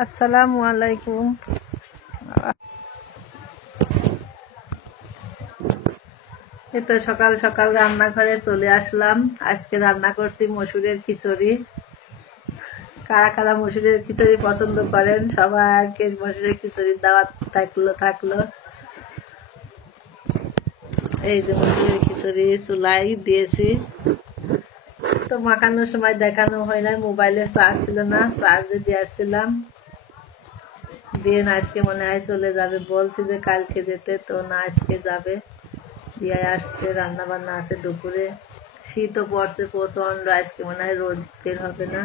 আসসালামু আলাইকুম। এই তো সকাল সকাল রান্নাঘরে চলে আসলাম। আজকে রান্না করছি মসুরের খিচুড়ি। কারা কারা মসুরের খিচুড়ি পছন্দ করেন, সবাইকে মসুরের খিচুড়ির দাওয়াত থাকলো। এই যে মসুরের খিচুড়ি চুলাই দিয়েছি। তো মাখানোর সময় দেখানো হয় না, মোবাইলে চার্জ ছিল না, চার্জে দিয়েছিলাম। দিয়ে না আজকে মনে হয় চলে যাবে, বলছি যে কালকে যেতে, তো না আজকে যাবে। দিয়ে আসছে, রান্না বান্না আছে দুপুরে। শীতও পড়ছে প্রচন্ড, আজকে মনে হয় রোদ বের হবে না।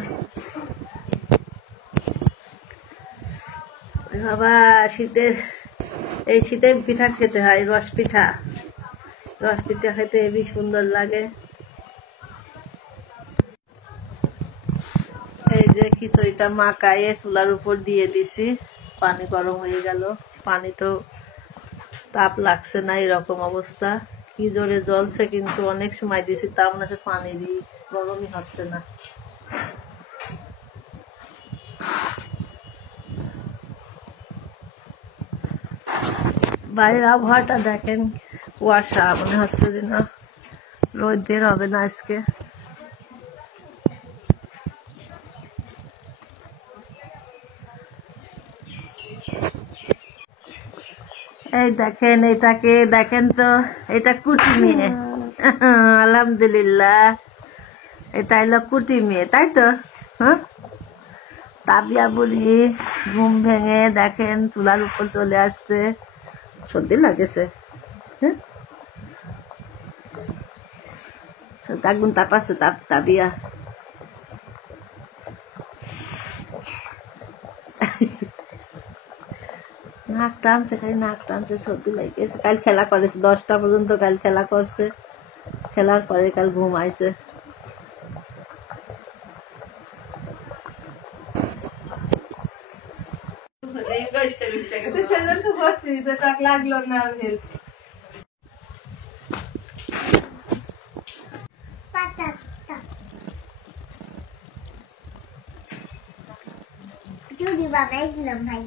বাবা এই শীতে পিঠা খেতে হয়, রস পিঠা খেতে হেবি সুন্দর লাগে। এই যে খিচুড়িটা মাখাইয়ে চুলার উপর দিয়ে দিছি, পানি গরম হয়ে গেল। পানি তো তাপ লাগছে না, এরকম অবস্থা। কি জোরে জ্বলছে, কিন্তু অনেক সময় দিছি, তাও মনে হচ্ছে পানি দিই গরমই হচ্ছে না। বাইরের আবহাওয়াটা দেখেন, কুয়াশা, মনে হচ্ছে যে না রোদ বের হবে না আজকে। এই দেখেন, এটাকে দেখেন তো, এটা কুটি মেয়ে। আলহামদুলিল্লাহ, এটা হলো কুটি মেয়ে, তাই তো? হ্যাঁ, তাবিয়া বুড়ি ঘুম ভেঙে দেখেন চুলার উপর চলে আসছে। সর্দি লাগেছে, হ্যাঁ, আগুন তাপাচ্ছে তাবিয়া। নাক টানছে, খালি নাক টানছে, সর্দি লাগেছে। কাল খেলা করেছে 10টা পর্যন্ত, কাল খেলা করছে। খেলার পরে কাল ঘুম আইছে। লাগলো না যদি বানাইছিলাম ভাই,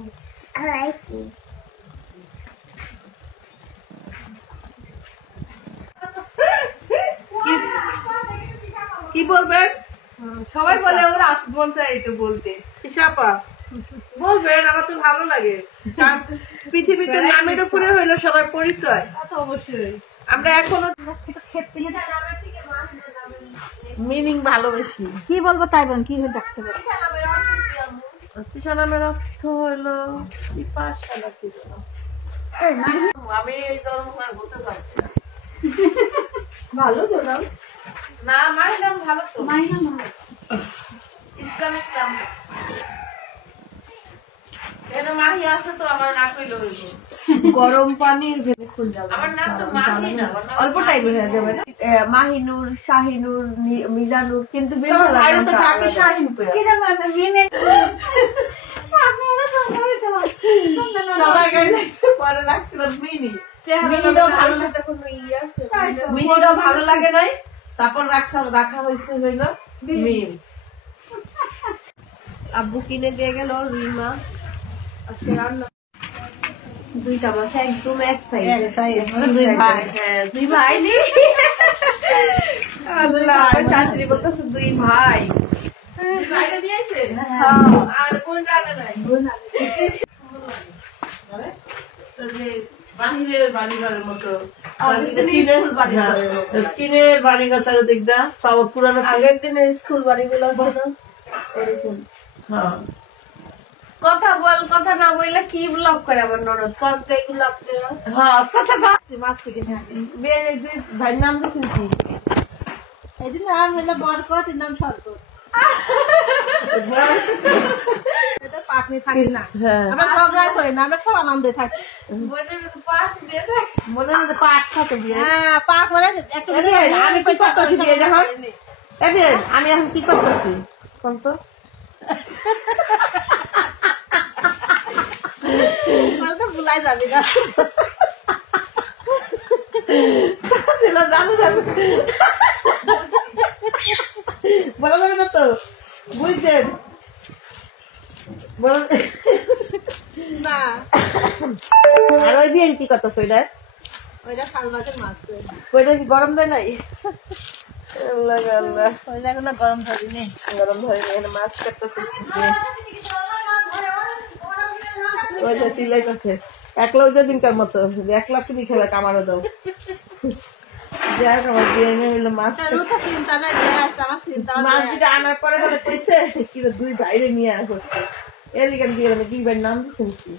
আলাইকি কি বলবেন? সবাই বলে ওর মন চাই তো বলতে, হিসাপা বলবেন, আমার তো ভালো লাগে। কারণ পৃথিবীতে নামের উপরে হইলো সবার পরিচয়। অবশ্যই আমরা এখনো মিনিং ভালোবাসি। কি বলবো তাই বলেন, কি দেখতে পারি। তিশা নামের অর্থ হইলো পিপাসা না কি যেন। আমি এই ধর্ম বলতে পারছি না। ভালো তো নাম, না, মায়ের নাম ভালো তো, মাইনা মা ইসলামিক নাম। এর মাহি আছে তো, আমার না কইলো হইলো। গরম পানির ভেতরে খুল যাবে। আমার নাম তো মাহি না, আমার নাম অল্প টাইমে হয়ে যাবে না? মাহিনুর, শাহিনুর, মিজানুর, কিন্তু বেশ তোমার ভালো ভাইরা তো নামটা ডাকে আলাদা। শাহিন পেয়া। কি জানো না বিয়ে সবাই গাইলে পরে লাগছিল মিনি। চেহারাটা মিনিটাও মনে হয় ভালো ওর সাথে কোনো ইয়ে আছে। মিনিটাও ভালো লাগে নাই, তারপর রাখা হয়েছে হইলো মিম। আব্বু কিনে দিয়ে গেল রুই মাছ, আজকে রান্না। দুইটা মাছ একদম এক সাইজ, দুই ভাই। হ্যাঁ, দুই ভাই নি। আল্লাহ, শাশুড়ি বলতেছে দুই ভাই। বাইরে দিয়েছে হ্যাঁ। আর কোন রান্না নাই। তো যে বাহিরের বাড়িঘরের মতো স্কুল বাড়িঘরের মতো। কিনের বাড়িঘর তারা দেখদা পাবো পুরানো। আগের দিনের স্কুল বাড়িগুলো আছে না, ওরকম। হ্যাঁ, কথা না বললে কি ব্লগ করে আমার ননদ, কত এগুলো আপনারা। হ্যাঁ, কথা পাচ্ছি মাছ কেটে বিয়ের দুই ভাই নাম দেখুন কি? এদিন নাম হলো বরকত, এর নাম শরকত। এটা পাকনি থাকি না, হ্যাঁ, আমরা ঝগড়া করি না, আমরা সব আনন্দে থাকি। বোনের পাশ দিয়ে দেখ। মনে হয় যে পাট খাতে বিয়ে। হ্যাঁ, পাক মানে একটু আমি কি করতেছি বিয়ে যখন? এদের আমি এখন কি করতেছি কোন তো? ভুলাই যাবি না। জানো জানো বলা যাবে না তো, বুঝছেন? না আর ওই বিয়ে কি কথা ওইটা ওইটা খালবাটের মাছ ওইটা কি গরম দেয় নাই আল্লাহ আল্লাহ ওইটা কোনো গরম ধরিনি গরম ধরে এখানে মাছ কাটতেছে ওইটা সিলাইতেছে একলা ওই দিনকার মতো একলা তুমি খেলে কামারও দাও যাক আমার বিয়ে নিয়ে হইলো মাছ চিন্তা নাই আমার চিন্তা মাছ দুটা আনার পরে বলে কইছে কি দুই বাইরে নিয়ে আসছে এর লিগে দিয়ে আমি দুই ভাইয়ের নাম দিচ্ছেন কি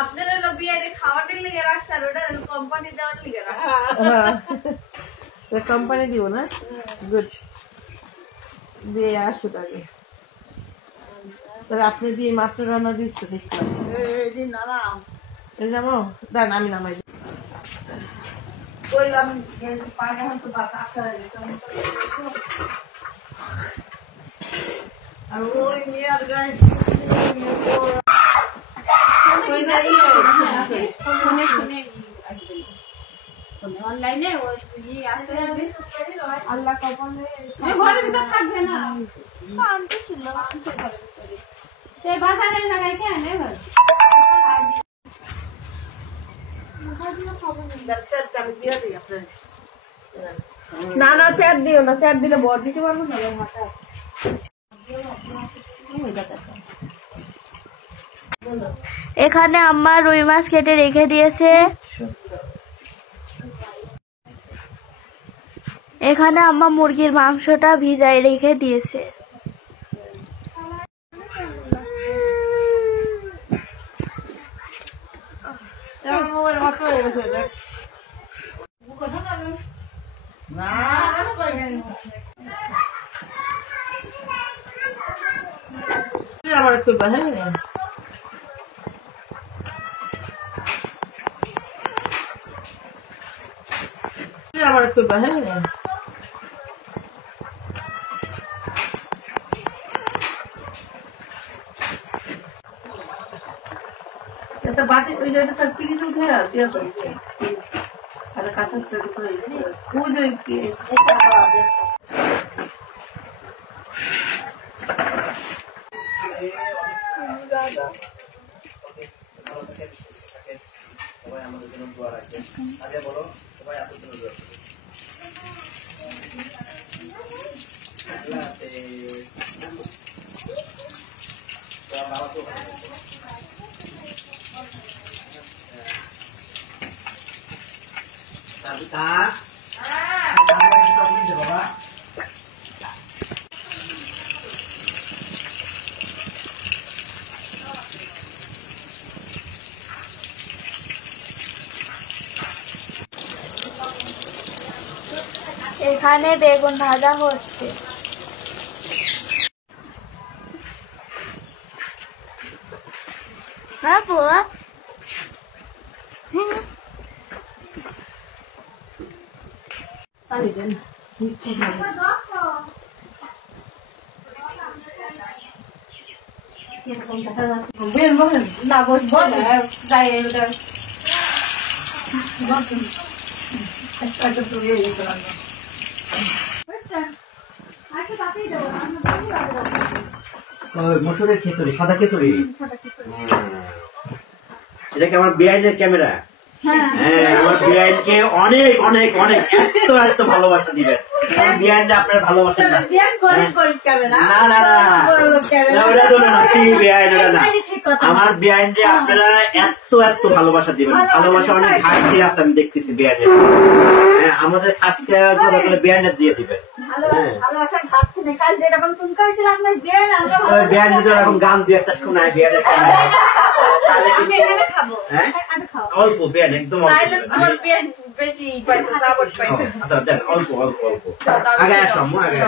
আপনারা হলো বিয়ারে খাওয়ানোর লিগে রাখছে আর ওটা কোম্পানি দেওয়ার লিগে রাখছে কোম্পানি দিব না গুড দিয়ে আসো তাকে তাহলে আপনি দিয়ে মাত্র রান্না দিচ্ছে দেখলাম নামাও দাঁড়ান আমি নামাই বললাম পানি হয়তো আর ওই মেয়ের গায়ে অনলাইনে ওই আছে আল্লাহ কপালে ঘরের ভিতর থাকবে না আনতে ছিল সেই বাজারে লাগাই কেন এবার না না চ্যাট দিও না চ্যাট দিলে বড় দিতে পারবো না মাথা এখানে আম্মা রুই মাছ কেটে রেখে দিয়েছে। এখানে আম্মা মুরগির মাংসটা ভিজায় রেখে দিয়েছে। আমার একটু হ্যাঁ আমার একটু হ্যাঁ একটা বাটি ওই জায়গাটা তার পিড়িতে উঠে দেওয়া করেছে আর কাঁচা করে পুজো সবাই আমাদের জন্য দোয়া রাখবেন। আগে বলো সবাই আপনার জন্য দোয়া করবেন। বাবা এখানে বেগুন ভাজা হচ্ছে। হ্যাঁ বুয়া না বল যাই মসুরের খিচুড়ি সাদা খিচুড়ি এটা কি আমার বেআইনের ক্যামেরা? হ্যাঁ আমার বেআইনকে অনেক অনেক অনেক এত এত ভালোবাসা দিবেন। বেআইনটা আপনার ভালোবাসেন না? না না না ওটা না সি বেআইন ওটা না। আমার বেআইনকে আপনারা এত এত ভালোবাসা দিবেন। ভালোবাসা অনেক ঘাটতি আছে আমি দেখতেছি বেআইনের। হ্যাঁ আমাদের সাবস্ক্রাইবার বেআইনের দিয়ে দিবেন। বেআইন যদি এরকম গান দিয়ে একটা শোনায় বেআইনের অল্প বেআইন একদম আচ্ছা দেন অল্প অল্প অল্প আগে আসো আগে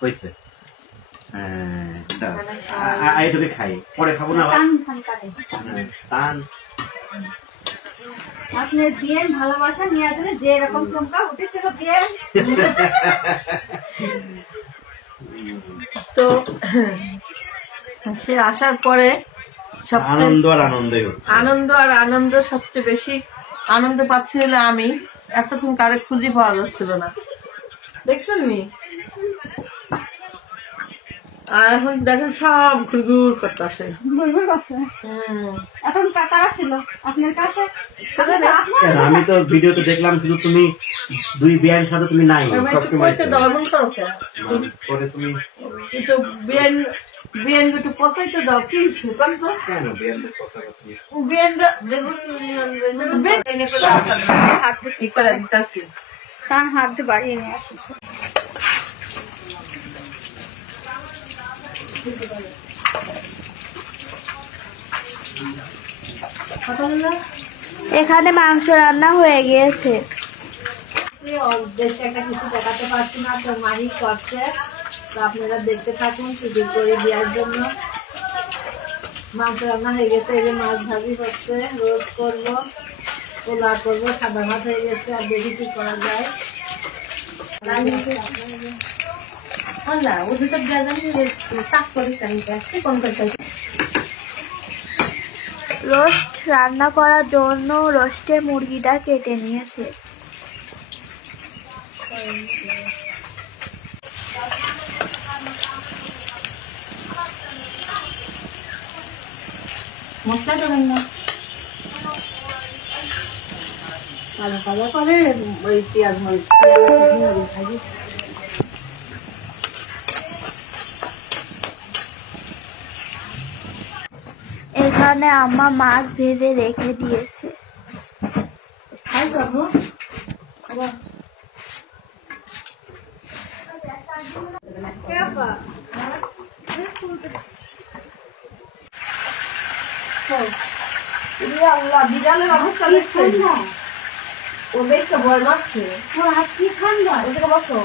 হয়েছে। এইটুকু খাই পরে খাবো না টান আপনার বিয়ের ভালোবাসা নিয়ে দিলে যে রকম চমকা উঠেছিল বিয়ে তো সে আসার পরে আনন্দ আর আনন্দই আনন্দ সবচেয়ে বেশি আনন্দ পাচ্ছি হলে আমি এতক্ষণ কারে খুঁজে পাওয়া যাচ্ছিল না দেখছেন নি আর এখন দেখেন সব ঘুরঘুর করতেছে। ঘুরঘুর করছে। এখন কারা ছিল আপনার কাছে? আমি তো ভিডিওতে দেখলাম শুধু তুমি দুই বিয়ের সাথে তুমি নাই সবসময় দাও এমন করো কেন? পরে তুমি একটু বিয়ান বিয়ান একটু পচাইতে দাও কি সুকান তো কেন বিয়ের কথা বলছি বিয়ান বেগুন বেগুন এনে করে হাত ঠিক করে দিতাছি। তার হাত দিয়ে বাড়িয়ে নিয়ে আসি। এখানে মাংস রান্না হয়ে গিয়েছে। বেশি একটা কিছু দেখাতে পারছি না, তো মাহি করছে, তো আপনারা দেখতে থাকুন শুধু করে দেওয়ার জন্য। মাংস রান্না হয়ে গেছে, এই যে মাছ ভাজি করছে, রোজ করবো, পোলা করবো, সাদা ভাত হয়ে গেছে, আর দেখি কি করা যায়। রোস্ট রান্না করার জন্য রোস্টের মুরগিটা কেটে নিয়েছে। মশলা দেবেন না, কালো কালো করে ওই পেঁয়াজ মরিচ ভাজি। এখানে আম্মা মাছ ভেজে রেখে দিয়েছে। খাই যাবো বিড়ালের অবস্থা দেখছেন না? ও দেখতে ভয় লাগছে। হাত কি ঠান্ডা, ওদিকে বসো।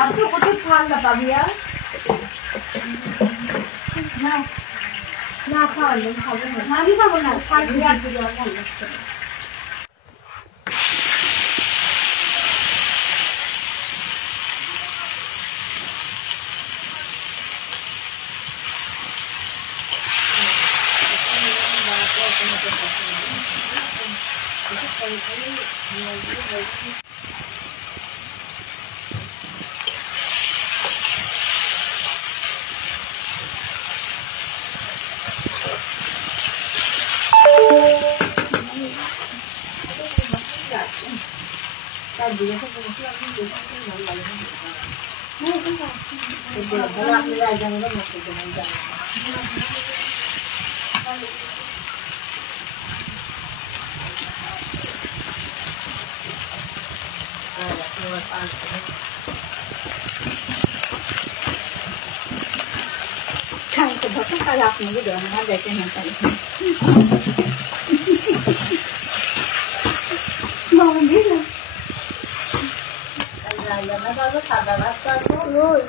আজকে প্রচুর ঠান্ডা পাবি আর না না খাওয়ালে খাবো না, আমি খাবো না, খাবি আর কি দেওয়া ভালো লাগছে না। আপনাকে দেওয়া না দেখেন না সাদা ভাত রোজ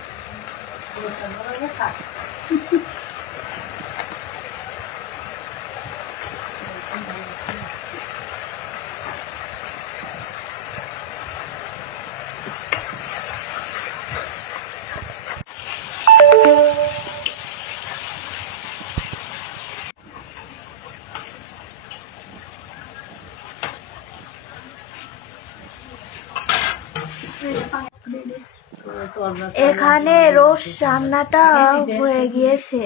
এখানে রোস্ট রান্নাটা হয়ে গিয়েছে।